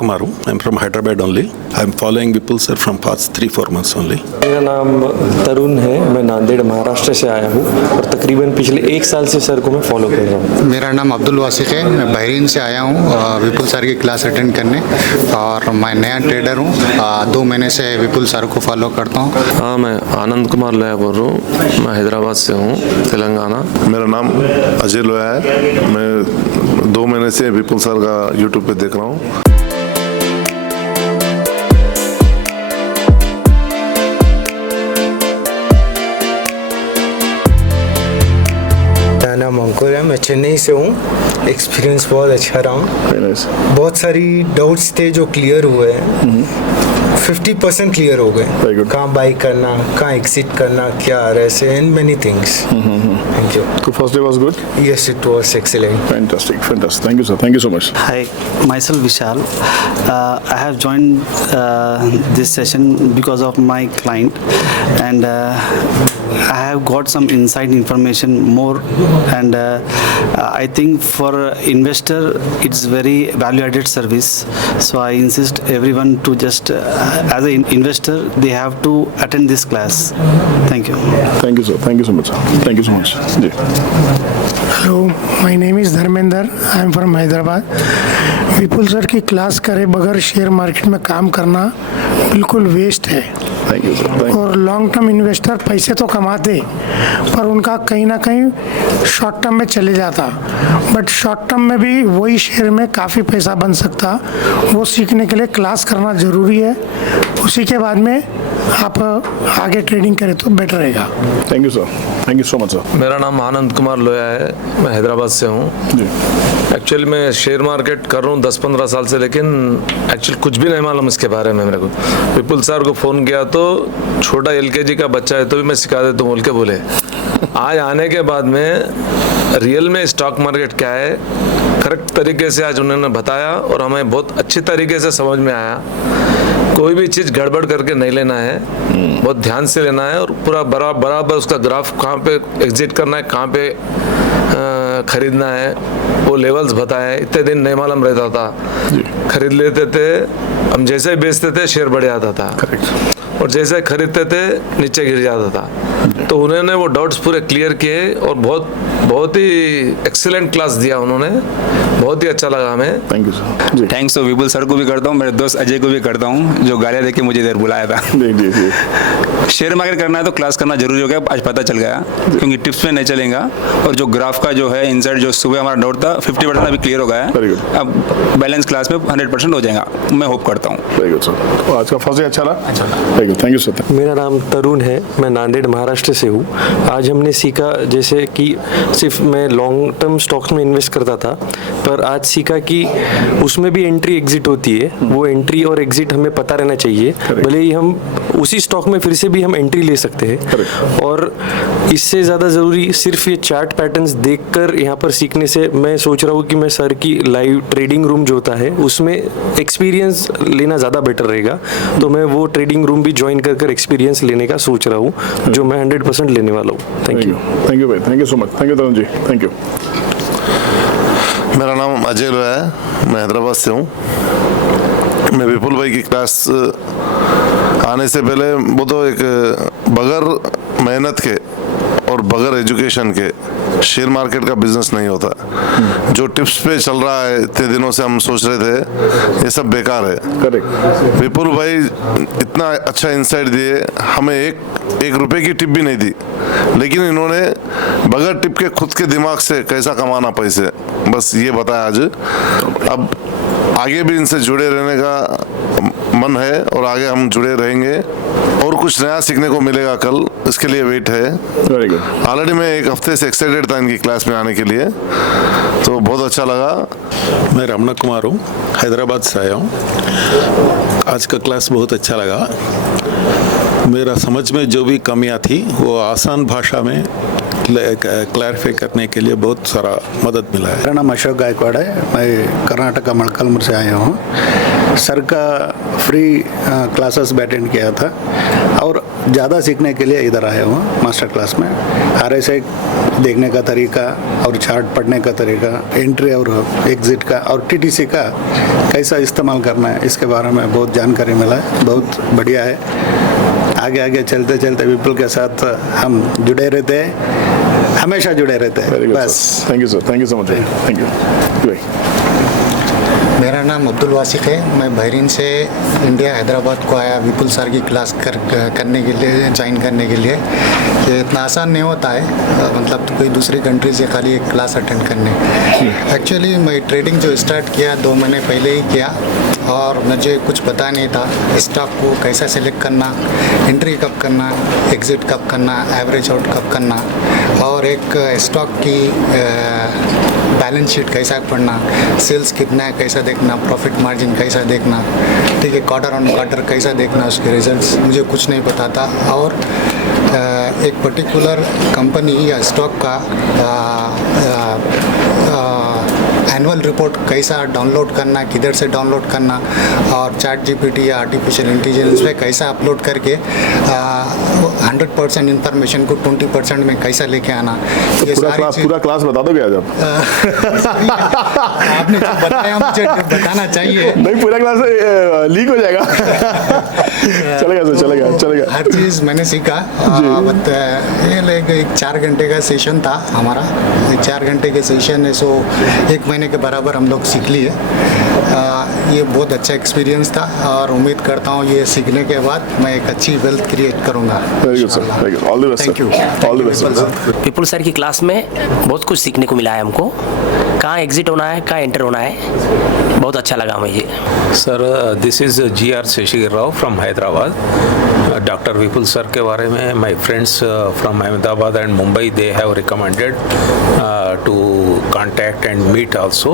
Kumar. I'm from Hyderabad only. I'm following Vipul sir from past 3-4 months only. मेरा नाम तरुण है, मैं नांदेड़ महाराष्ट्र से आया हूँ और तकरीबन पिछले 1 साल से सर को मैं फॉलो कर रहा हूँ। मेरा नाम अब्दुल वासिक है, मैं बहरीन से आया हूँ विपुल सर की क्लास अटेंड करने और मैं नया ट्रेडर हूँ। 2 महीने से विपुल सर को फॉलो करता हूँ। हाँ, मैं आनंद कुमार लोया बोल रहा हूँ, मैं हैदराबाद से हूँ, तेलंगाना। मेरा नाम अजय लोया है, मैं 2 महीने से विपुल सर का यूट्यूब पे देख रहा हूँ। मेरा नाम अंकुर है, मैं चेन्नई से हूँ। एक्सपीरियंस बहुत अच्छा रहा। बहुत सारी डाउट्स थे जो क्लियर हुए हैं। 50% क्लियर हो गए। कहाँ बाई करना, कहाँ एग्जिट करना, क्या RS and many things. Thank you. So first day was good? Yes, it was excellent. Fantastic. Thank you, sir. Thank you so much. Hi, myself Vishal. I have joined this session because of my client, and I have got some inside information more, and I think for investor it's very value-added service. So I insist everyone to just as an investor they have to attend this class. Thank you. Thank you, sir. Thank you so much. Thank you so much. जी. Hello, my name is Dharmendra, I am from Hyderabad. Vipul sir की class करे बगैर share market में काम करना बिल्कुल waste है। Thank you, sir. और लॉन्ग टर्म इन्वेस्टर पैसे तो कमाते पर उनका कहीं ना कहीं शॉर्ट टर्म में चले जाता, बट शॉर्ट टर्म में भी वही शेयर में काफ़ी पैसा बन सकता। वो सीखने के लिए क्लास करना ज़रूरी है, उसी के बाद में आप आगे ट्रेडिंग करें तो बेटर रहेगा। Thank you, sir. Thank you so much, sir. मेरा नाम आनंद कुमार लोया है, मैं हैदराबाद से हूँ। जी. एक्चुअली मैं शेयर मार्केट कर रहा हूँ 10-15 साल से, लेकिन एक्चुअली कुछ भी नहीं मालूम इसके बारे में मेरे को। विपुल सर को फ़ोन किया तो छोटा LKG का बच्चा है तो भी मैं सिखा देता हूँ बोल के बोले। आज आने के बाद में रियल में स्टॉक मार्केट क्या है करेक्ट तरीके से आज उन्होंने बताया और हमें बहुत अच्छी तरीके से समझ में आया। कोई भी चीज़ गड़बड़ करके नहीं लेना है, बहुत ध्यान से लेना है और पूरा बराबर उसका ग्राफ कहाँ पे एग्जिट करना है, कहाँ पे खरीदना है, वो लेवल्स बताए। इतने दिन नहीं मालूम रहता था, खरीद लेते थे हम, जैसे ही बेचते थे शेयर बढ़ जाता था और जैसे ही खरीदते थे नीचे गिर जाता था। तो उन्होंने वो डाउट्स पूरे क्लियर किए और बहुत ही एक्सीलेंट क्लास दिया उन्होंने, बहुत ही अच्छा लगा हमें। Thank you, sir. थैंक्स तो विपुल सर को भी करता हूँ, मेरे दोस्त अजय को भी करता हूँ जो गालियाँ देके मुझे इधर बुलाया था। जी. शेयर मार्केट करना है तो क्लास करना जरूरी हो गया, आज पता चल गया, क्योंकि टिप्स में नहीं चलेगा। और जो ग्राफ का जो है इनसाइड जो सुबह हमारा डाउट था 50% अभी क्लियर हो गया है। अब बैलेंस क्लास में 100% हो जाएगा, मैं होप करता हूँ। Very good, sir. तो आज का फर्स्ट डे अच्छा रहा? Very good. Thank you, sir. मेरा नाम तरुण है, मैं नांदेड़ महाराष्ट्र से हूँ। आज हमने सीखा जैसे कि सिर्फ मैं लॉन्ग टर्म स्टॉक्स में इन्वेस्ट करता था, पर आज सीखा कि उसमें भी एंट्री एग्जिट होती है। वो एंट्री और एग्जिट हमें पता रहना चाहिए, भले ही हम उसी स्टॉक में फिर से भी हम एंट्री ले सकते हैं। और इससे ज़्यादा ज़रूरी सिर्फ ये चार्ट पैटर्न्स देखकर यहाँ पर सीखने से मैं सोच रहा हूँ कि मैं सर की लाइव ट्रेडिंग रूम जो होता है उसमें एक्सपीरियंस लेना ज़्यादा बेटर रहेगा। तो मैं वो ट्रेडिंग रूम भी ज्वाइन कर एक्सपीरियंस लेने का सोच रहा हूँ, जो मैं 100% लेने वाला हूँ। थैंक यू भाई, thank you so much. Thank you Tarun ji, thank you. मेरा नाम अजय लोया है, मैं हैदराबाद से हूँ। मैं विपुल भाई की क्लास आने से पहले वो तो एक बगैर मेहनत के और बगैर एजुकेशन के शेयर मार्केट का बिजनेस नहीं होता। जो टिप्स पे चल रहा है इतने दिनों से हम सोच रहे थे ये सब बेकार है। करेक्ट। विपुल भाई इतना अच्छा इंसाइट दिए, हमें एक रुपए की टिप भी नहीं दी, लेकिन इन्होंने बगैर टिप के खुद के दिमाग से कैसा कमाना पैसे, बस ये बताया आज। अब आगे भी इनसे जुड़े रहने का मन है और आगे हम जुड़े रहेंगे और कुछ नया सीखने को मिलेगा कल, इसके लिए वेट है। Very good. ऑलरेडी मैं 1 हफ्ते से एक्साइटेड था इनकी क्लास में आने के लिए, तो बहुत अच्छा लगा। मैं रमना कुमार हूँ, हैदराबाद से आया हूँ। आज का क्लास बहुत अच्छा लगा। मेरा समझ में जो भी कमियाँ थी वो आसान भाषा में क्लैरिफाई करने के लिए बहुत सारा मदद मिला है। मेरा नाम अशोक गायकवाड़ है, मैं कर्नाटका मणकलमर से आया हूँ। सर का फ्री क्लासेस भी अटेंड किया था। और ज़्यादा सीखने के लिए इधर आया हूँ मास्टर क्लास में। RSI देखने का तरीका और चार्ट पढ़ने का तरीका, एंट्री और एग्जिट का और TTC का कैसा इस्तेमाल करना है, इसके बारे में बहुत जानकारी मिला है। बहुत बढ़िया है। आगे आगे चलते चलते विपुल के साथ हम जुड़े रहते हैं, हमेशा जुड़े रहते हैं। बस thank you sir, thank you so much, thank you. मेरा नाम अब्दुल वासिक है। मैं बहरीन से इंडिया हैदराबाद को आया विपुल सर की क्लास करने के लिए, ज्वाइन करने के लिए। ये इतना आसान नहीं होता है, मतलब कोई दूसरी कंट्री से खाली एक क्लास अटेंड करने। एक्चुअली मैं ट्रेडिंग जो स्टार्ट किया 2 महीने पहले ही किया और मुझे कुछ पता नहीं था स्टॉक को कैसा सिलेक्ट करना, एंट्री कब करना, एग्जिट कब करना, एवरेज आउट कब करना, और एक स्टॉक की बैलेंस शीट कैसा पढ़ना, सेल्स कितना है कैसा देखना, प्रॉफिट मार्जिन कैसा देखना, ठीक है, क्वार्टर ऑन क्वार्टर कैसा देखना, उसके रिजल्ट्स मुझे कुछ नहीं पता था। और एक पर्टिकुलर कंपनी या स्टॉक का एनुअल रिपोर्ट कैसा डाउनलोड करना, किधर से डाउनलोड करना, और चैट GPT या आर्टिफिशियल इंटेलिजेंस में कैसा अपलोड करके 100% इंफॉर्मेशन को 20% में कैसा लेके आना। तो ये पूरा क्लास बता दोगे आज आप? आपने जो बताया मुझे बताना चाहिए। नहीं, पूरा क्लास लीक हो जाएगा। चलेगा सर, चलेगा। हर चीज़ मैंने सीखा। ये 4 घंटे का सेशन था हमारा। 4 घंटे के सेशन है, सो 1 महीने के बराबर हम लोग सीख लिए। ये बहुत अच्छा एक्सपीरियंस था और उम्मीद करता हूँ ये सीखने के बाद मैं एक अच्छी वेल्थ क्रिएट करूँगा। Very good sir, very good. All the best. Thank you. All the best sir. Vipul sir की क्लास में बहुत कुछ सीखने को मिला है हमको। कहाँ एग्जिट होना है, कहाँ एंटर होना है, बहुत अच्छा लगा मुझे। Sir, this is GR Seshagiri Rao from Hyderabad. Doctor Vipul sir के बारे में my friends from Ahmedabad and Mumbai they have recommended to contact and meet also,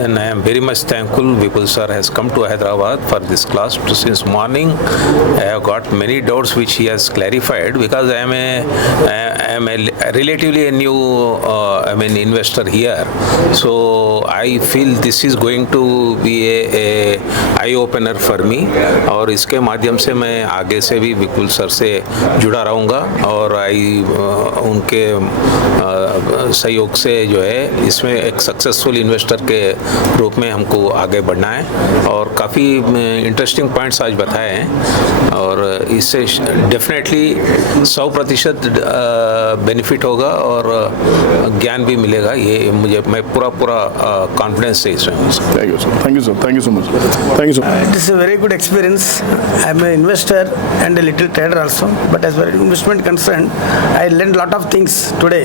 and I am very much thankful Vipul sir has come to Hyderabad for this class. Since morning I have got many doubts which he has clarified, because I am a relatively a new investor here, so I feel this is going to be a eye opener for me, और इसके माध्यम से मैं आगे से भी विपुल sir से जुड़ा रहूँगा और उनके सहयोग से जो है इसमें एक सक्सेसफुल इन्वेस्टर के रूप में हमको आगे बढ़ना है। और काफ़ी इंटरेस्टिंग पॉइंट्स आज बताए हैं और इससे डेफिनेटली 100% बेनिफिट होगा और ज्ञान भी मिलेगा। ये मैं पूरा कॉन्फिडेंस से इसमें हूँ। Thank you sir, thank you sir, thank you so much, thank you sir. It is a very good experience. I am an investor and a little trader also, but as far as investment concerned, I learned a lot of things today.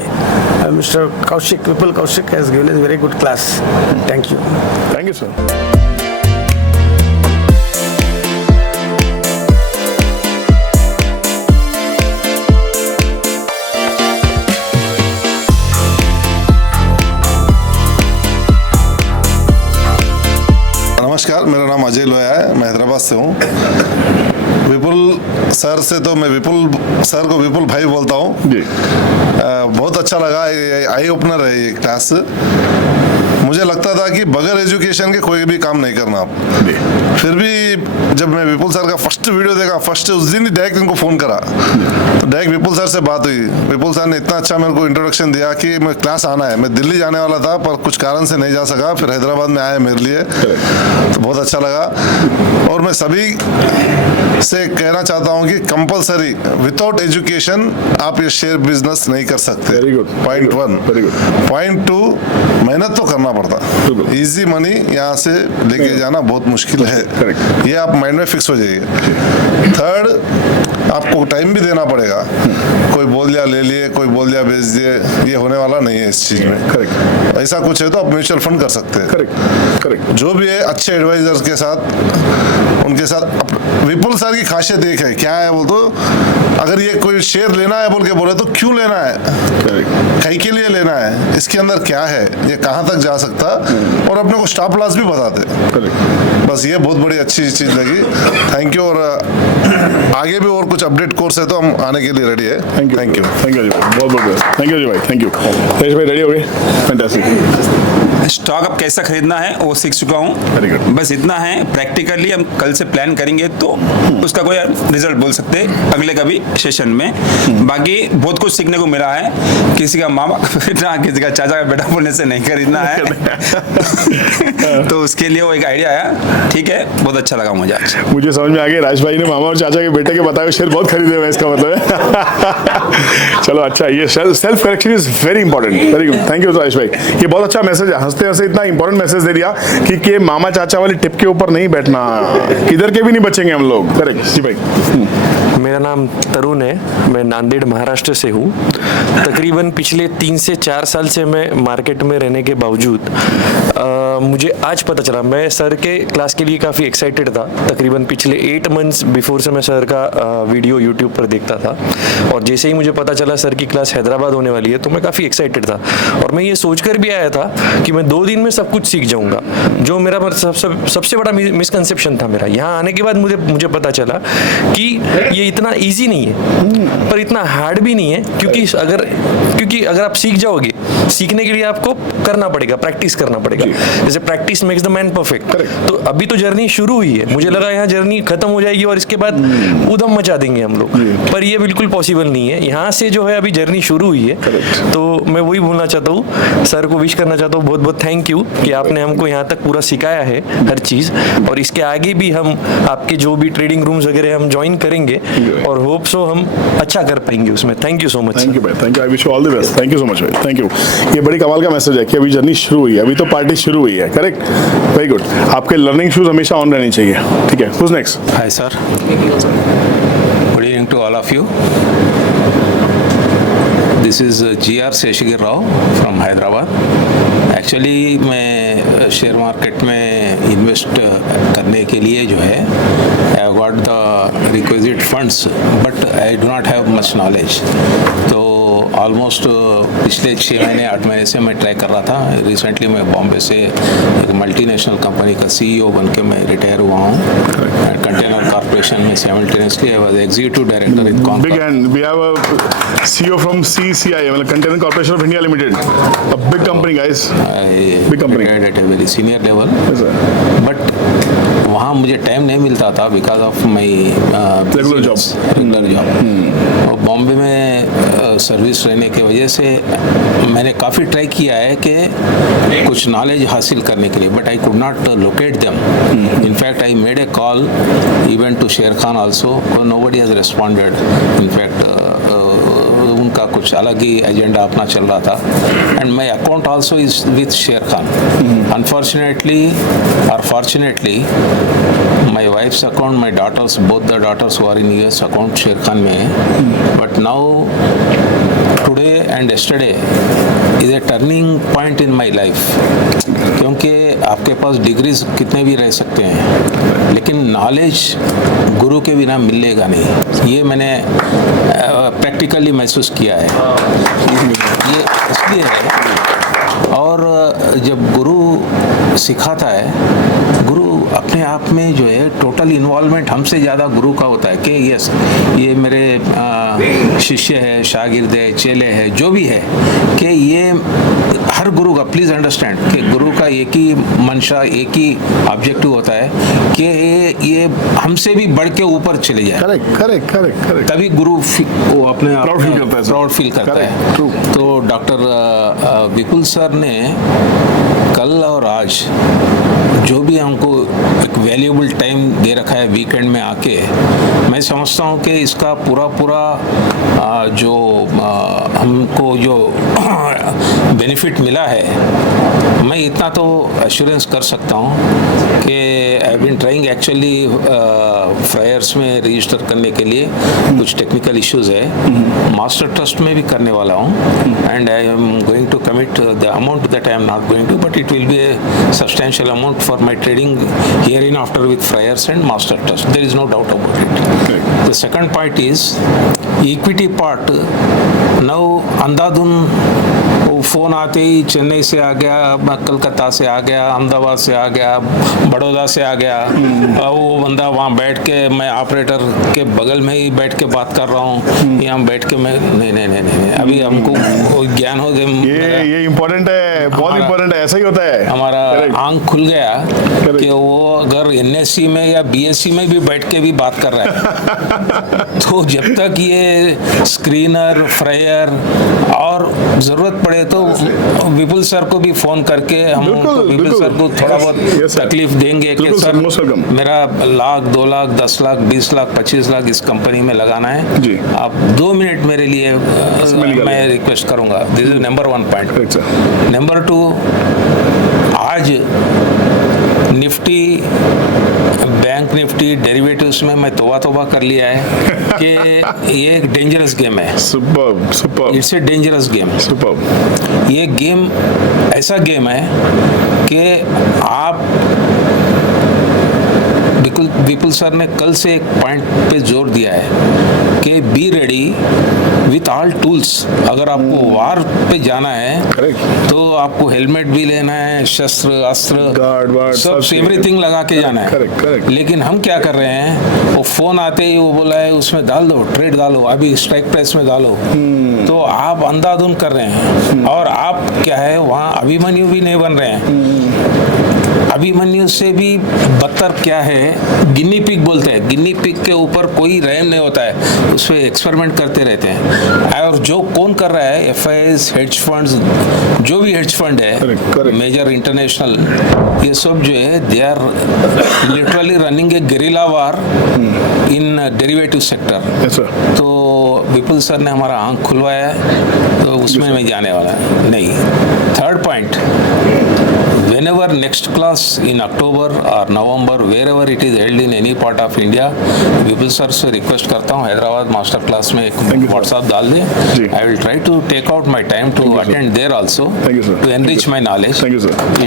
Mr. Kaushik, Vipul Kaushik has given us a very good class. Thank you. Thank you, sir. नमस्कार, मेरा नाम अजय लोया है, मैं हैदराबाद से हूँ। विपुल sir से तो मैं विपुल सर को विपुल भाई बोलता हूँ जी। बहुत अच्छा लगा, आई ओपनर है ये क्लास। मुझे लगता था कि बगैर एजुकेशन के कोई भी काम नहीं करना आप, फिर भी जब मैं विपुल सर का फर्स्ट वीडियो देखा, फर्स्ट उस दिन ही डायरेक्ट इनको फ़ोन करा, तो डायरेक्ट विपुल सर से बात हुई। विपुल सर ने इतना अच्छा मेरे को इंट्रोडक्शन दिया कि मैं क्लास आना है। मैं दिल्ली जाने वाला था पर कुछ कारण से नहीं जा सका, फिर हैदराबाद में आया मेरे लिए, तो बहुत अच्छा लगा। और मैं सभी से कहना चाहता हूँ कि कंपलसरी विदाउट एजुकेशन आप ये शेयर बिजनेस नहीं कर सकते। Very good. Point 1। Very good. Point 2, मेहनत तो करना पड़ता। इजी मनी यहाँ से लेके जाना बहुत मुश्किल है, ये आप माइंड में फिक्स हो जाइए। 3rd, आपको टाइम भी देना पड़ेगा। कोई बोल दिया ले लिए, कोई बोल दिया बेच दिए, ये होने वाला नहीं है इस चीज में। करेक्ट। ऐसा कुछ है तो आप म्यूचुअल फंड कर सकते हैं। Correct, correct. जो भी है अच्छे एडवाइजर्स के साथ, उनके साथ। विपुल सर की खासियत एक है, क्या है बोल तो, अगर ये कोई शेयर लेना है बोल के बोले तो क्यों लेना है, कहीं के लिए लेना है, इसके अंदर क्या है, ये कहाँ तक जा सकता, और अपने को स्टॉप लॉस भी बताते। बस ये बहुत बड़ी अच्छी चीज लगी। Thank you. और आगे भी और कुछ अपडेट कोर्स है तो हम आने के लिए रेडी है। Thank you, thank you, thank you, बहुत बहुत थैंक यू जी भाई, थैंक यू। भाई रेडी हो गए? फैंटास्टिक। स्टॉक अब कैसा खरीदना है वो सीख चुका हूँ। बस इतना है, प्रैक्टिकली हम कल से प्लान करेंगे तो उसका कोई रिजल्ट बोल सकते हैं अगले कभी सेशन में। बाकी बहुत कुछ सीखने को मिला है, किसी का मामा खरीदना, किसी का चाचा का बेटा बोलने से नहीं खरीदना है तो उसके लिए वो एक आइडिया आया। ठीक है, बहुत अच्छा लगा मुझे। मुझे समझ में आ गया, राज भाई ने मामा और चाचा के बेटे के बताए शेयर बहुत खरीदे हुए, इसका मतलब है। चलो अच्छा, ये self correction is very important, very good, thank you Raj भाई। ये बहुत अच्छा मैसेज है, हंसते हंसते इतना इंपॉर्टेंट मैसेज दे दिया कि मामा चाचा वाली टिप के ऊपर नहीं बैठना, किधर के भी नहीं बचेंगे हम लोग। करेक्ट जी भाई। मेरा नाम तरुण है, मैं नांदेड़ महाराष्ट्र से हूँ। तकरीबन पिछले 3 से 4 साल से मैं मार्केट में रहने के बावजूद मुझे आज पता चला, मैं सर के क्लास के लिए काफ़ी एक्साइटेड था। तकरीबन पिछले 8 मंथ्स बिफोर से मैं सर का वीडियो यूट्यूब पर देखता था, और जैसे ही मुझे पता चला सर की क्लास हैदराबाद होने वाली है तो मैं काफ़ी एक्साइटेड था, और मैं ये सोचकर भी आया था कि मैं 2 दिन में सब कुछ सीख जाऊँगा, जो मेरा सबसे बड़ा मिसकंसेप्शन था मेरा। यहाँ आने के बाद मुझे पता चला कि ये इतना इजी नहीं है, पर इतना हार्ड भी नहीं है, क्योंकि अगर आप सीख जाओगे, सीखने के लिए आपको करना पड़ेगा, प्रैक्टिस करना पड़ेगा। जैसे practice makes the man perfect. तो अभी तो जर्नी शुरू हुई है, मुझे लगा यहाँ जर्नी खत्म हो जाएगी और इसके बाद उधम मचा देंगे हम लोग, पर ये बिल्कुल पॉसिबल नहीं है। यहाँ से जो है अभी जर्नी शुरू हुई है, तो मैं वही बोलना चाहता हूँ, सर को विश करना चाहता हूँ बहुत बहुत थैंक यू कि आपने हमको यहाँ तक पूरा सिखाया है हर चीज़, और इसके आगे भी हम आपके जो भी ट्रेडिंग रूम्स वगैरह हम ज्वाइन करेंगे और होप सो हम अच्छा कर पाएंगे उसमें। Thank you so much. Thank you भाई, thank you, I wish you all the best. Thank you so much भाई, थैंक यू। ये बड़ी कमाल का मैसेज है कि अभी जर्नी शुरू हुई है, अभी तो पार्टी शुरू हुई है। Correct, very good. आपके लर्निंग शूज हमेशा ऑन रहनी चाहिए। ठीक है, who's next? Hi sir, good evening to all of you. This is GR Seshagir Rao from Hyderabad. Actually मैं शेयर मार्केट में इन्वेस्ट करने के लिए जो है I got the requisite funds, but I do not have much knowledge. तो almost पिछले 6 महीने 8 महीने से मैं ट्राई कर रहा था। रिसेंटली मैं बॉम्बे से एक मल्टीनेशनल कंपनी का CEO बन के मैं रिटायर हुआ हूँ। कंटेनर कॉर्पोरेशन में simultaneously I was executive director in conquer. Big and we have a CEO from CCI, मतलब Container Corporation of India Limited, a big company guys, big company. Retired at a very senior level, but वहाँ मुझे time नहीं मिलता था because of my regular job. और बॉम्बे में service रहने की वजह से मैंने काफ़ी ट्राई किया है कि कुछ नॉलेज हासिल करने के लिए, but I could not locate them. In fact I made a call even to Sher Khan also, nobody has responded. In fact उनका कुछ अलग ही एजेंडा अपना चल रहा था, and my account also is with Sher Khan. Unfortunately और fortunately my wife's account, my daughters, both the daughters who are in US account शेर खान में है, but now today and yesterday is a turning point in my life, क्योंकि आपके पास degrees कितने भी रह सकते हैं लेकिन नॉलेज गुरु के बिना मिलेगा नहीं। ये मैंने प्रैक्टिकली महसूस किया है। ये इसलिए है, और जब गुरु सिखाता है, गुरु अपने आप में जो है टोटल इन्वॉल्वमेंट हमसे ज़्यादा गुरु का होता है कि यस ये मेरे शिष्य है, शागिर्द है, चेले है, जो भी है, कि ये हर गुरु का, प्लीज़ अंडरस्टैंड कि गुरु का एक ही मंशा, एक ही ऑब्जेक्टिव होता है कि ये हमसे भी बढ़ के ऊपर चले जाए। करेक्ट। तभी गुरु वो अपने प्राउड फील करता है। तो डॉक्टर विपुल सर ने कल और आज जो भी हमको एक वैल्यूएबल टाइम दे रखा है वीकेंड में आके, मैं समझता हूँ कि इसका पूरा जो हमको जो बेनिफिट मिला है, मैं इतना तो एश्योरेंस कर सकता हूँ कि I been trying actually Fyers में रजिस्टर करने के लिए कुछ टेक्निकल इश्यूज है, मास्टर ट्रस्ट में भी करने वाला हूँ, and I am going to commit the amount that I am not going to, but it will be a substantial amount for my trading here in after with Fyers and master Trust, there is no doubt about it. The second part is equity part. Now अंधाधुन वो phone आते ही चेन्नई से आ गया, कलकत्ता से आ गया, अहमदाबाद से आ गया, बड़ौदा से आ गया, वो बंदा वहाँ बैठ के, मैं ऑपरेटर के बगल में ही बैठ के बात कर रहा हूँ, यहाँ बैठ के मैं नहीं, अभी हमको वो ज्ञान हो गया। ये इम्पोर्टेंट है, बहुत इम्पोर्टेंट है, ऐसा ही होता है। हमारा आंख खुल गया कि वो अगर एनएससी में या बीएससी में भी बैठ के भी बात कर रहा है तो जब तक ये स्क्रीनर, फ्रायर और ज़रूरत पड़े तो विपुल सर को भी फ़ोन करके हम विपुल सर को थोड़ा बहुत तकलीफ देंगे कि सर मेरा लाख, 2 लाख, 10 लाख, 20 लाख, 25 लाख इस कंपनी में लगाना है, आप 2 मिनट मेरे लिए मैं रिक्वेस्ट करूंगा। This is number 1 point. Number 2, आज निफ्टी, बैंक निफ्टी, डेरिवेटिव्स में मैं तौबा कर लिया है कि ये एक डेंजरस गेम है। Superb. It's a dangerous game. Superb. ये गेम ऐसा गेम है कि आप विपुल सर ने कल से एक पॉइंट पे जोर दिया है कि be ready with all tools. अगर आपको वार पे जाना है तो आपको हेलमेट भी लेना है, शस्त्र, अस्त्र, सब एवरीथिंग लगा के जाना है। लेकिन हम क्या कर रहे हैं, वो फोन आते ही वो बोला है उसमें डाल दो, ट्रेड डालो, अभी स्ट्राइक प्राइस में डालो, तो आप अंधाधुन कर रहे हैं। और आप क्या है, वहाँ अभिमन्यु भी नहीं बन रहे हैं। अभिमन्यु से भी बदतर क्या है, गिनी पिग बोलते हैं। गिनी पिग के ऊपर कोई रहम नहीं होता है, उस पर एक्सपेरिमेंट करते रहते हैं। और जो कौन कर रहा है, एफआईएस, हेज फंड्स, जो भी हेज फंड है, मेजर इंटरनेशनल, ये सब जो है they are literally running a guerrilla war in derivative sector. तो विपुल सर ने हमारा आंख खुलवाया है, तो उसमें मैं जाने वाला नहीं। Third point, whenever next class in October or November, wherever it is held in any part of India, Vipul sir से रिक्वेस्ट करता हूँ हैदराबाद मास्टर क्लास में एक व्हाट्सएप डाल दें। I will try to take out my time to attend there also to enrich my knowledge.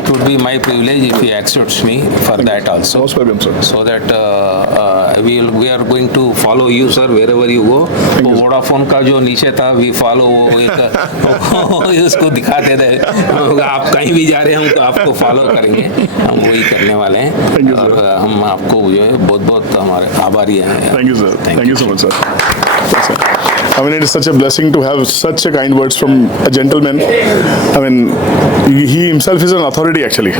It would be my privilege if he accepts me for that also. So that we are going to follow you sir wherever you go. वो Vodafone का जो नीचे था we follow, वो उसको दिखाते थे, आप कहीं भी जा रहे हैं तो आपको फॉलो करेंगे, हम वही करने वाले हैं। और हम आपको जो है बहुत बहुत हमारे आभारी हैं। Thank you sir. Thank you so much sir. Yes, sir. I mean, it is such a blessing to have such a kind words from a gentleman. I mean, he himself is an authority actually.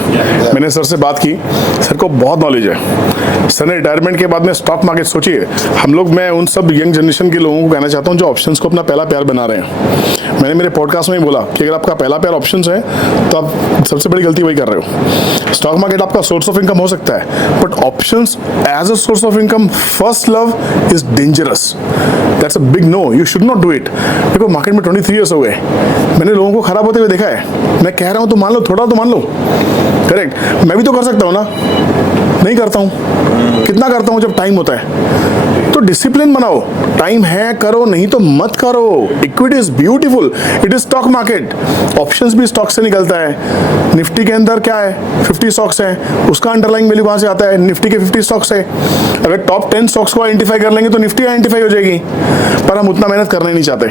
मैंने sir से बात की, sir को बहुत knowledge है। Sir ने retirement के बाद में स्टॉक मार्केट, सोचिए हम लोग, मैं उन सब यंग जनरेशन के लोगों को कहना चाहता हूँ जो ऑप्शंस को अपना पहला प्यार बना रहे हैं। मैंने मेरे पॉडकास्ट में ही बोला कि अगर आपका पहला प्यार ऑप्शंस है तो आप सबसे बड़ी गलती वही कर रहे हो। स्टॉक मार्केट आपका सोर्स ऑफ इनकम हो सकता है, but options as a source of income, first love is dangerous. That's a big no, you should not do it. देखो मार्केट में 23 ईयर्स हो गए, मैंने लोगों को खराब होते हुए देखा है। मैं कह रहा हूँ तो मान लो, थोड़ा तो मान लो, करेक्ट। मैं भी तो कर सकता हूँ ना, नहीं करता हूँ। कितना करता हूँ जब टाइम होता है। तो डिसिप्लिन बनाओ, टाइम है करो, नहीं तो मत करो। Equity is beautiful, it is stock market. Options भी स्टॉक से निकलता है। निफ्टी के अंदर क्या है, 50 स्टॉक्स हैं, उसका अंडरलाइंग वैल्यू वहां से आता है, निफ्टी के 50 स्टॉक्स है। अगर टॉप 10 स्टॉक्स को आइडेंटिफाई कर लेंगे तो निफ्टी आइडेंटिफाई हो जाएगी। पर हम उतना मेहनत करना ही नहीं चाहते।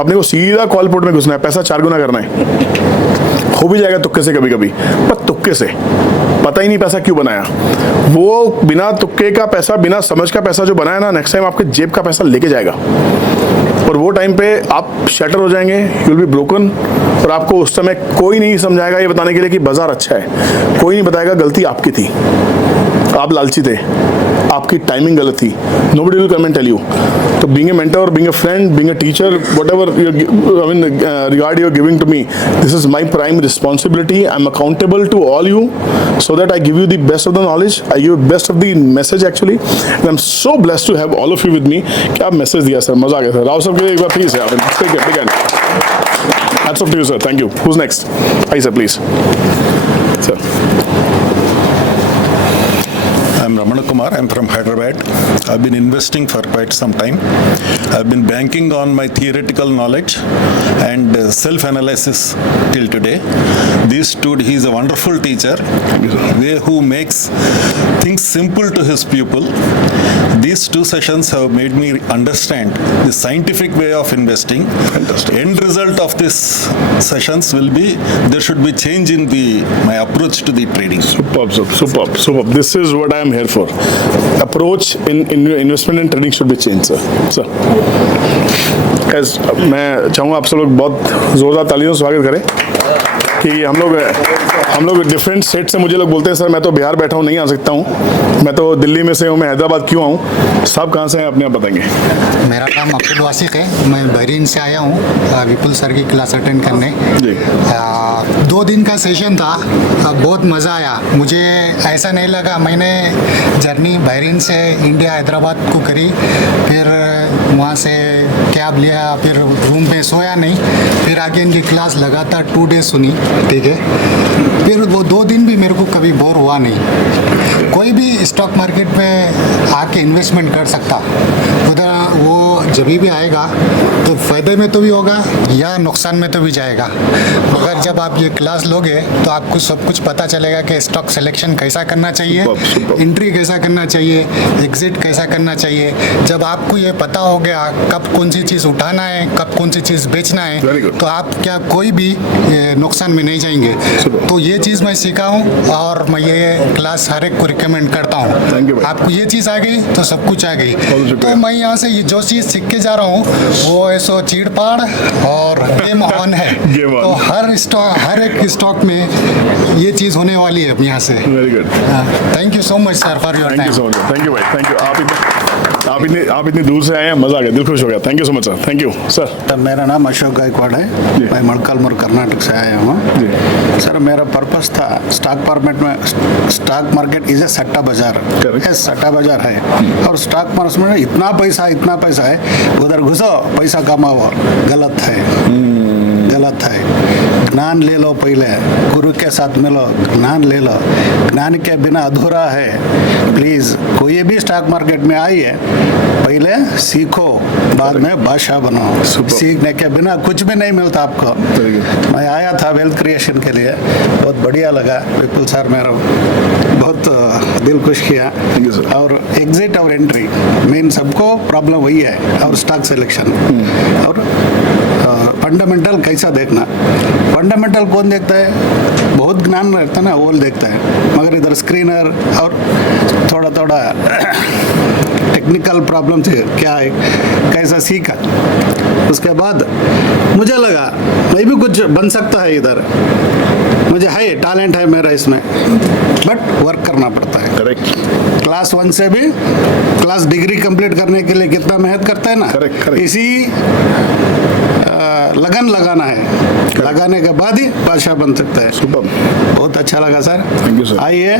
अपने को सीधा कॉल पुट में घुसना है, पैसा 4 गुना करना है। हो भी जाएगा तुक्के से, कभी कभी, पर तुक्के से, पता ही नहीं पैसा क्यों बनाया। वो बिना तुक्के का पैसा, बिना समझ का पैसा जो बनाया ना, नेक्स्ट टाइम आपके जेब का पैसा लेके जाएगा। और वो टाइम पे आप शटर हो जाएंगे, यू विल बी ब्रोकन। और आपको उस समय कोई नहीं समझाएगा ये बताने के लिए कि बाजार अच्छा है। कोई नहीं बताएगा गलती आपकी थी, आप लालची थे, आपकी टाइमिंग गलत थी। Nobody will come and tell you. तो being a mentor, being a friend, being a teacher, whatever I mean regard you are giving to me, this is my prime responsibility. I'm accountable to all you so that I give you the best of the knowledge, I give you best of the message actually, and I'm so blessed to have all of you with me. क्या message दिया sir, मजा आ गया sir. Rao साहब के लिए एक बार please है, take it, big hand. Hats off to you sir, thank you. Who's next? Hi sir, please. Sir. I'm Ramana Kumar. I'm from Hyderabad. I've been investing for quite some time. I've been banking on my theoretical knowledge and self-analysis till today. He is a wonderful teacher who makes things simple to his pupil. These 2 sessions have made me understand the scientific way of investing. Fantastic. End result of this sessions will be there should be change in my approach to the trading. Superb. This is what I am here therefore approach in investment and trading should be changed, sir. As मैं चाहूँगा आप सब लोग बहुत ज़ोरदार तालियों से स्वागत करें कि हम लोग डिफरेंट स्टेट से मुझे लोग बोलते हैं सर मैं तो बिहार बैठा हूँ नहीं आ सकता हूँ, मैं तो दिल्ली में से हूँ, मैं हैदराबाद क्यों आऊँ, सब कहाँ से हैं अपने आप बताएंगे। मेरा नाम अब्दुल वासिक है, मैं बहरीन से आया हूँ विपुल सर की क्लास अटेंड करने। जी 2 दिन का सेशन था, बहुत मज़ा आया। मुझे ऐसा नहीं लगा, मैंने जर्नी बहरीन से इंडिया हैदराबाद को करी, फिर वहाँ से कैब लिया, फिर रूम पे सोया नहीं, फिर आगे इनकी क्लास लगातार 2 डेज सुनी, ठीक है। फिर वो 2 दिन भी मेरे को कभी बोर हुआ नहीं। कोई भी स्टॉक मार्केट में आके इन्वेस्टमेंट कर सकता, उधर वो जब भी आएगा तो फ़ायदे में तो भी होगा या नुकसान में तो भी जाएगा, मगर जब आप ये क्लास लोगे तो आपको सब कुछ पता चलेगा कि स्टॉक सिलेक्शन कैसा करना चाहिए, एंट्री कैसा करना चाहिए, एग्जिट कैसा करना चाहिए। जब आपको ये पता हो गया कब कौन सी चीज़ उठाना है, कब कौन सी चीज़ बेचना है, तो आप क्या कोई भी नुकसान में नहीं जाएंगे। तो ये चीज़ मैं सीखा हूँ और मैं ये क्लास हर एक को रिकमेंड करता हूँ। आपको ये चीज़ आ गई तो सब कुछ आ गई। तो मैं यहाँ से जो चीज़ सीख के जा रहा हूँ वो ऐसो चीड़ पाड़ और गेम ऑन है। तो हर एक स्टॉक में ये चीज़ होने वाली है यहाँ से। Very good, thank you so much sir for your thank you so much, thank you भाई, थैंक यू। आप इतनी दूर से आए हैं, मज़ा आ गया, दिल खुश हो गया। Thank you so much sir, thank you sir. मेरा नाम अशोक गायकवाड़ है, मैं मणकालमूर कर्नाटक से आया हूँ। सर मेरा पर्पस था स्टॉक मार्केट इज ए सट्टा बाजार, सट्टा बाजार है और स्टॉक मार्केट में इतना पैसा है, उधर घुसो पैसा कमाओ, गलत है। ज्ञान ले लो, पहले गुरु के साथ मिलो, ज्ञान ले लो, ज्ञान के बिना अधूरा है। प्लीज़ कोई भी स्टॉक मार्केट में आइए, पहले सीखो, बाद में बादशाह बनो। सीखने के बिना कुछ भी नहीं मिलता आपको। मैं आया था वेल्थ क्रिएशन के लिए, बहुत बढ़िया लगा। विपुल सर मेरा बहुत दिल खुश किया। और एग्जिट और एंट्री मेन सबको प्रॉब्लम वही है, और स्टॉक सिलेक्शन और फंडामेंटल कैसा देखना। फंडामेंटल कौन देखता है, बहुत ज्ञान रहता है ना वो देखता है, मगर इधर स्क्रीनर और थोड़ा टेक्निकल प्रॉब्लम थे, क्या है कैसा सीखा। उसके बाद मुझे लगा मैं भी कुछ बन सकता है, इधर मुझे है टैलेंट है मेरा इसमें, बट वर्क करना पड़ता है। करेक्ट। क्लास 1 से भी क्लास डिग्री कंप्लीट करने के लिए कितना मेहनत करते हैं ना, इसी लगन लगाना है, लगाने के बाद ही बादशाह बन सकता है। बहुत अच्छा लगा सर, थैंक यू सर। आइए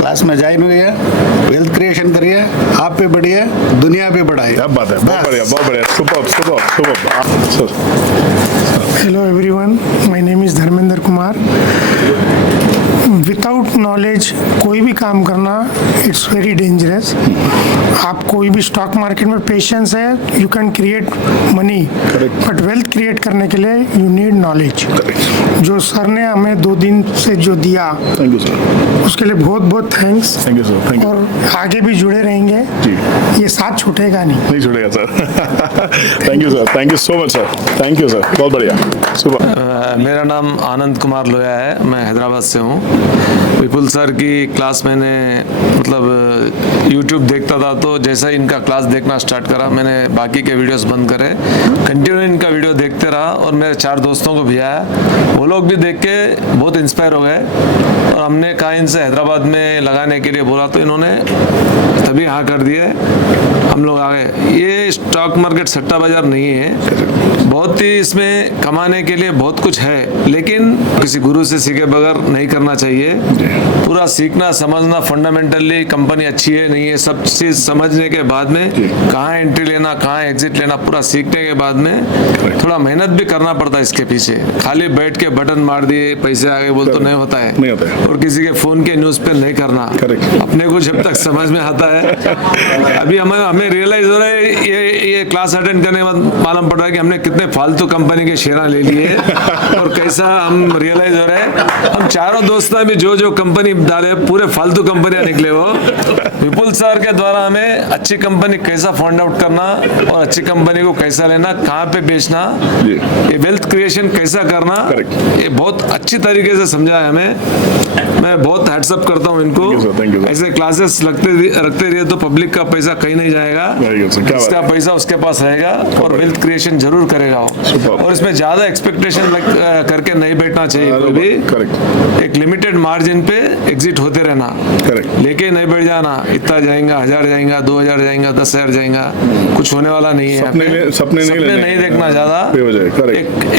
क्लास में ज्वाइन हुई, वेल्थ क्रिएशन करिए, आप भी बढ़िए, दुनिया भी बढ़ाइए। क्या बात है, बहुत बढ़िया, बहुत बढ़िया, super. Hello everyone, my name is Dharmendra Kumar. Without knowledge कोई भी काम करना इट्स वेरी डेंजरस। आप कोई भी स्टॉक मार्केट में पेशेंस है, you can create money, but wealth create करने के लिए यू नीड नॉलेज। जो सर ने हमें 2 दिन से जो दिया, थैंक यू सर, उसके लिए बहुत बहुत thanks. Thank you sir, thank you. और आगे भी जुड़े रहेंगे जी, ये साथ छूटेगा नहीं छूटेगा sir. Thank you sir, thank you so much sir, thank you sir, बहुत बढ़िया, सुपर। मेरा नाम आनंद कुमार लोया है, मैं हैदराबाद से हूँ। विपुल सर की क्लास मैंने मतलब YouTube देखता था, तो जैसा ही इनका क्लास देखना स्टार्ट करा, मैंने बाकी के वीडियोस बंद करे, कंटिन्यू इनका वीडियो देखते रहा और मेरे 4 दोस्तों को भी आया, वो लोग भी देख के बहुत इंस्पायर हो गए और हमने कहा इनसे हैदराबाद में लगाने के लिए बोला, तो इन्होंने तभी हाँ कर दिए, हम लोग आ गए। ये स्टॉक मार्केट सट्टा बाजार नहीं है, बहुत ही इसमें कमाने के लिए बहुत कुछ है, लेकिन किसी गुरु से सीखे बगैर नहीं करना चाहिए। पूरा सीखना समझना, फंडामेंटली कंपनी अच्छी है नहीं है, सब चीज समझने के बाद में कहाँ एंट्री लेना, कहाँ एग्जिट लेना, पूरा सीखने के बाद में थोड़ा मेहनत भी करना पड़ता है इसके पीछे। खाली बैठ के बटन मार दिए पैसे आ गए बोल तो नहीं होता है, और किसी के फोन के न्यूज पे नहीं करना। अपने को जब तक समझ में आता है, अभी हमें रियलाइज हो रहा है, ये क्लास अटेंड करने के बाद मालूम पड़ रहा है कि हमने कितने फालतू कंपनी के शेयर ले लिए और कैसा हम रियलाइज हो रहा है। हम चारों दोस्त भी जो कंपनी डाले पूरे फालतू कंपनियां निकले। वो विपुल सर के द्वारा हमें अच्छी कंपनी कैसा फाइंड आउट करना और अच्छी कंपनी को कैसा लेना, कहाँ पे बेचना, ये वेल्थ क्रिएशन कैसा करना, ये बहुत अच्छी तरीके से समझाया हमें। मैं बहुत हेड्सअप करता हूँ इनको। ऐसे क्लासेस रखते रहे तो पब्लिक का पैसा कहीं नहीं जाएगा, इसका पैसा उसके पास रहेगा और वेल्थ क्रिएशन जरूर करेगा वो। और इसमें ज्यादा एक्सपेक्टेशन करके नहीं बैठना चाहिए कोई भी। एक लिमिटेड मार्जिन पे एग्जिट होते रहना, लेके नहीं बैठ जाना। इतना जाएगा, 1000 जाएगा, 2000 जाएगा, 10,000 जाएगा, कुछ होने वाला नहीं है। सपने नहीं देखना ज्यादा।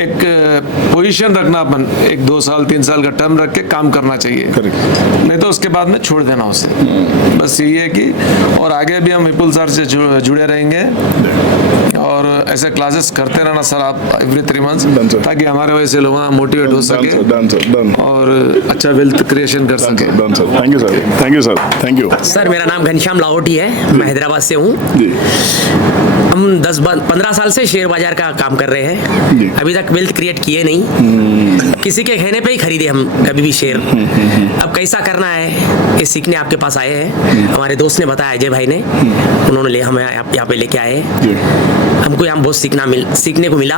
एक पोजीशन रखना, अपन 1-2 साल 3 साल का टर्म रख के काम करना चाहिए, नहीं तो उसके बाद में छोड़ देना उसे। बस यही है कि और आगे भी हम विपुल सर से जुड़े रहेंगे और ऐसे क्लासेस करते रहना सर आप एवरी 3 मंथ्स, ताकि हमारे वजह से लोग मोटिवेट हो सके और अच्छा वेल्थ क्रिएशन कर सके। Thank you sir, thank you sir, thank you sir. मेरा नाम घनश्याम लाहौटी है, मैं हैदराबाद से हूँ। हम 10-15 साल से शेयर बाजार का काम कर रहे हैं, अभी तक वेल्थ क्रिएट किए नहीं, किसी के कहने पे ही खरीदे हम कभी भी शेयर। अब कैसा करना है ये सीखने आपके पास आए हैं। हमारे दोस्त ने बताया, अजय भाई ने, उन्होंने हमें यहाँ पे लेके आए। हमको यहाँ बहुत सीखने को मिला।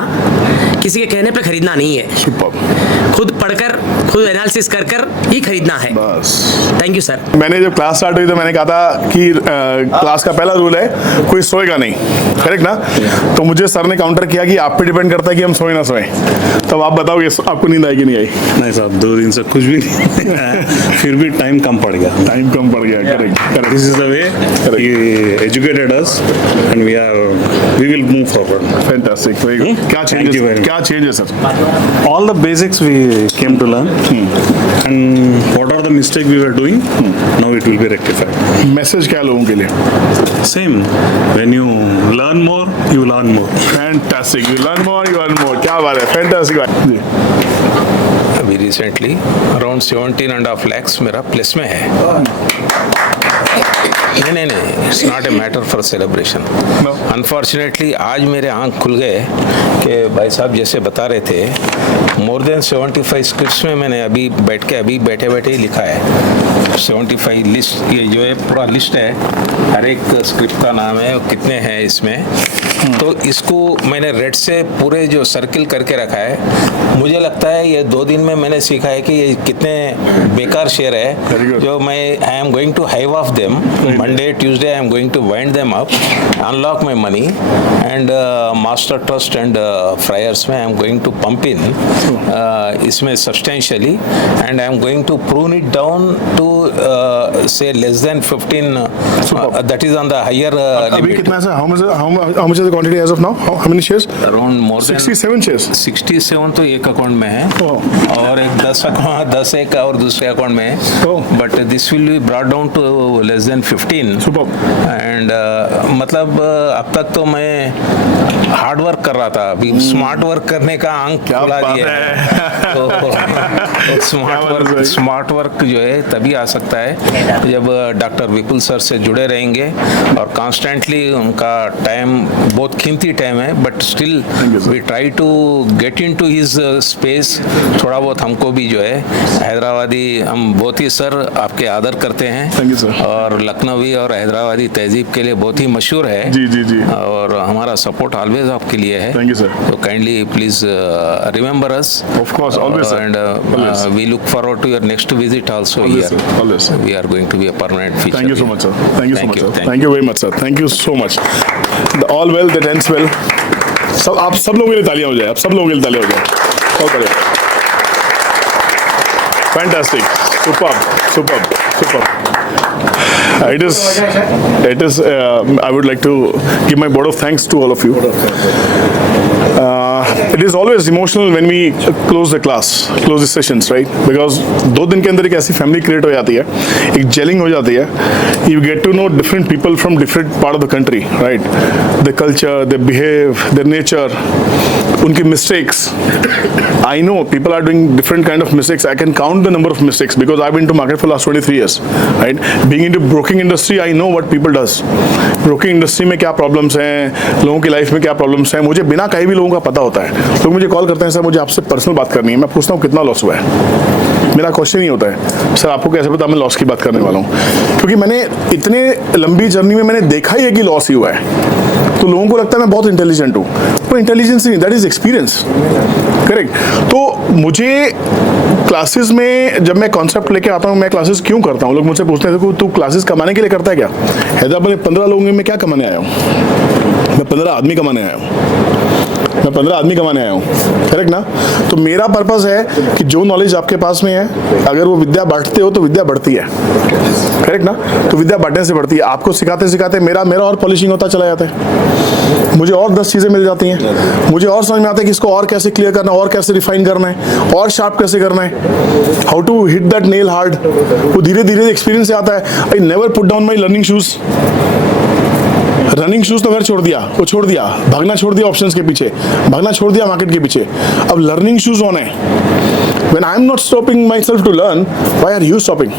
किसी के कहने पे खरीदना नहीं है, खुद पढ़कर खुद एनालिसिस कर ही खरीदना है। Thank you sir. मैंने जब क्लास स्टार्ट हुई तो मैंने कहा था कि क्लास का पहला रूल है कोई सोएगा नहीं, करेक्ट ना? तो मुझे सर ने काउंटर किया कि आप पे डिपेंड करता है कि हम सोए ना सोए। तब आप बताओ ये आपको नींद आई कि नहीं आई? नहीं साहब, 2 दिन से कुछ भी नहीं फिर भी टाइम कम पड़ गया। Correct. This is the way he educated us and we will move forward. Fantastic, very good. क्या changes है sir? All the basics we came to learn and what are the mistake we were doing, now it will be rectified. Message क्या लोगों के लिए? Same, when you learn more you learn more. Fantastic, you learn more, you earn more. क्या बात है, fantastic। अभी recently around 17.5 lakhs मेरा plus में है। नहीं, it's not a matter for celebration. Unfortunately आज मेरे आंख खुल गए कि भाई साहब जैसे बता रहे थे, मोर देन 75 स्क्रिप्ट्स में मैंने अभी बैठे ही लिखा है। 75 लिस्ट, ये जो है पूरा लिस्ट है, हर एक स्क्रिप्ट का नाम है, कितने हैं इसमें। तो इसको मैंने रेड से पूरे जो सर्किल करके रखा है। मुझे लगता है ये 2 दिन में मैंने सीखा है कि ये कितने बेकार शेयर है, जो मैं I am going to hive off them. Monday Tuesday I am going to wind them up, unlock my money and master trust and friars में I am going to pump in इसमें substantially and I am going to prune it down to say less than 15 that is on the higher अभी कितना है? how much is the quantity as of now? How many shares? Around more than 67 shares. 67 तो एक account में है और एक 10 एक और दूसरे अकाउंट में है, but this will be brought down to less than 15 and मतलब अब तक तो मैं हार्ड वर्क कर रहा था, अभी स्मार्ट वर्क करने का अंक खुला दिया है। तो स्मार्ट वर्क जो है तभी आ सकता है जब डॉक्टर विपुल सर से जुड़े रहेंगे और कॉन्स्टेंटली उनका टाइम बहुत कीमती टाइम है, but still we try to get in to his space. थोड़ा बहुत हमको भी जो है हैदराबादी, हम बहुत ही सर आपके आदर करते हैं और लखनवी और हैदराबादी तहजीब के लिए बहुत ही मशहूर है। जी और हमारा सपोर्ट ऑलवेज आपके लिए है। Thank you sir. तो kindly please remember us, of course, always, and we look forward to your next visit also here. We are going to be a permanent feature. Thank you so much, sir. Thank you so much, sir. Thank you very much, sir. Thank you so much. All well that ends well. सब आप सब लोगों के लिए तालियां हो जाए, आप सब लोगों के लिए तालियां हो जाए। बहुत बढ़िया, fantastic, superb. It is. I would like to give my vote of thanks to all of you. It is always emotional when we close the sessions, right? Because 2 दिन के अंदर एक ऐसी फैमिली क्रिएट हो जाती है, एक जेलिंग हो जाती है. You get to know different people from different part of the country, right? Their culture, their behave, their nature, उनकी mistakes. I know people are doing different kind of mistakes. I can count the number of mistakes because I've been to market for last 23 years, right? Being into broking industry, I know what people does. Broking industry में क्या problems हैं, लोगों की life में क्या problems हैं, मुझे बिना कहीं भी लोगों का पता होता है. लोग मुझे कॉल करते हैं, सर मुझे आपसे पर्सनल बात करनी है. मैं पूछता हूँ कितना लॉस हुआ है. मेरा क्वेश्चन ही होता है, सर आपको कैसे पता मैं लॉस की बात करने वाला हूँ? क्योंकि मैंने इतने लंबी जर्नी में मैंने देखा ही है कि लॉस ही हुआ है. तो लोगों को लगता है मैं बहुत इंटेलिजेंट हूँ, वो इंटेलिजेंस नहीं, दैट इज एक्सपीरियंस, करेक्ट। तो मुझे क्लासेस में जब मैं कॉन्सेप्ट लेके आता हूँ, मैं क्लासेस क्यों करता हूँ, लोग मुझसे पूछते हैं तू क्लासेस कमाने के लिए करता है क्या? हैदराबाद में 15 लोगों में क्या कमाने आया हूँ? मैं 15 आदमी कमाने आया हूँ, मैं 15 आदमी कमाने आया हूँ, करेक्ट ना। तो मेरा पर्पस है कि जो नॉलेज आपके पास में है, अगर वो विद्या बांटते हो तो विद्या बढ़ती है, करेक्ट ना। तो विद्या बांटने से बढ़ती है। आपको सिखाते सिखाते मेरा और पॉलिशिंग होता चला जाता है, मुझे और 10 चीज़ें मिल जाती हैं, मुझे और समझ में आता है कि इसको और कैसे क्लियर करना है, और कैसे रिफाइन करना है, और शार्प कैसे करना है, how to hit that nail hard. वो धीरे धीरे एक्सपीरियंस से आता है। I never put down my learning shoes. Running shoes तो घर छोड़ दिया, वो छोड़ दिया, भागना छोड़ दिया ऑप्शंस के पीछे, भागना छोड़ दिया मार्केट के पीछे, अब लर्निंग शूज ऑन है। When I am not stopping myself to learn, why are you stopping?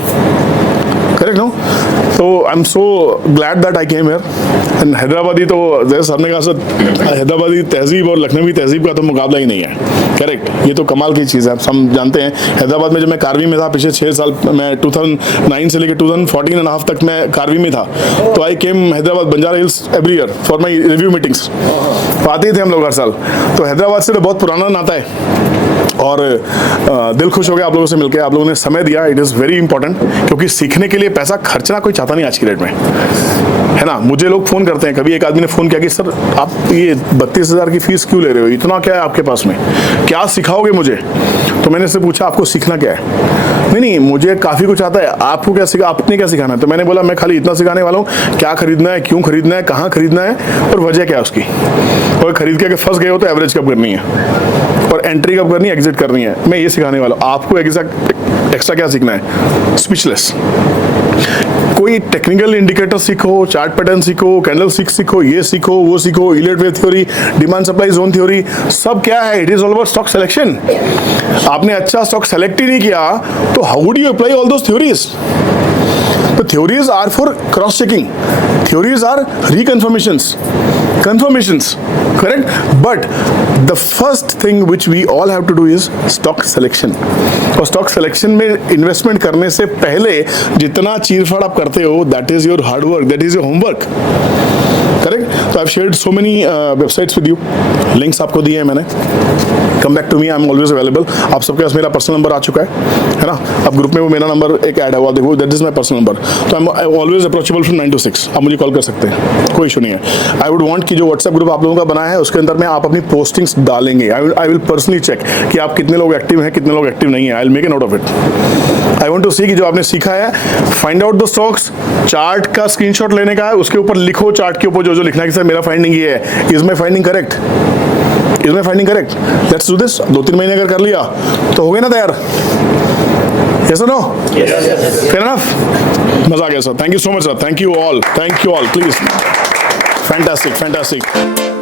Correct, no? So I'm so glad that I came here. And Hyderabadi तो जैसे सर ने कहा सर, हैदराबादी तहजीब और लखनवी तहजीब का तो मुकाबला ही नहीं है, करेक्ट। ये तो कमाल की चीज़ है, हम जानते हैं। हैदराबाद में जब मैं कारवी में था पिछले 6 साल, मैं 2009 से लेकर 2014 एंड हाफ तक मैं कारवी में था, तो I came Hyderabad Banjara Hills every year for my review meetings. आते ही थे हम लोग हर साल। तो हैदराबाद से तो बहुत पुराना नाता है और दिल खुश हो गया आप लोगों से मिलकर। आप लोगों ने समय दिया, इट इज़ वेरी इंपॉर्टेंट, क्योंकि सीखने के लिए पैसा खर्चना कोई चाहता नहीं आज की डेट में, है ना। मुझे लोग फ़ोन करते हैं, कभी एक आदमी ने फ़ोन किया कि सर आप ये 32,000 की फीस क्यों ले रहे हो, इतना क्या है आपके पास में, क्या सिखाओगे मुझे? तो मैंने उससे पूछा आपको सीखना क्या है? नहीं, मुझे काफ़ी कुछ आता है, आपको क्या सीखा, आपने क्या सिखाना है? तो मैंने बोला मैं खाली इतना सिखाने वाला हूँ, क्या खरीदना है, क्यों खरीदना है, कहाँ खरीदना है और वजह क्या है उसकी, और खरीद के अगर फंस गए हो तो एवरेज कब करनी है और एंट्री कब करनी है, एग्जिट करनी है, मैं ये सिखाने वाला हूँ। आपको एक्स्ट्रा क्या सीखना है? स्पीचलेस। कोई टेक्निकल इंडिकेटर सीखो, चार्ट पैटर्न सीखो, कैंडल सीखो, ये सीखो, वो सीखो, yield wave theory, demand supply zone theory, सब क्या है? It is all about stock selection. आपने अच्छा स्टॉक सेलेक्ट ही नहीं किया तो how would you apply all those theories? The theories are for cross-checking. Theories are reconfirmations, confirmations, correct? But the first thing which we all have to do is stock selection. और stock selection में investment करने से पहले जितना चीरफाड़ आप करते हो, that is your hard work, that is your homework. Correct. तो I shared so many websites with you, links आपको दिए हैं मैंने। Come back to me, I am always available. आप सबके पास मेरा पर्सनल नंबर आ चुका है ना। अब ग्रुप में वो मेरा नंबर एक ऐड हुआ, देखो that is my personal number. तो I am always approachable from 9 to 6। आप मुझे कॉल कर सकते हैं, कोई इशू नहीं है। आई वुड वांट कि जो व्हाट्सएप ग्रुप आप लोगों का बनाया है उसके अंदर में आप अपनी पोस्टिंग्स डालेंगे। आई विल पर्सनली चेक कि आप कितने लोग एक्टिव हैं, कितने लोग एक्टिव नहीं है। I will make a note of it. I want to see कि जो आपने सीखा है, find out the stocks, chart का स्क्रीनशॉट लेने का है, उसके ऊपर लिखो, चार्ट के ऊपर जो लिखना है कि सर मेरा फाइंडिंग ये है, is my finding correct, is my finding correct, let's do this. 2-3 महीने अगर कर लिया तो हो गए ना तैयार? Yes or no? Yes. Fair enough? मजा आ गया sir. Thank you so much sir. Thank you all. Thank you all. Please. Fantastic. Fantastic.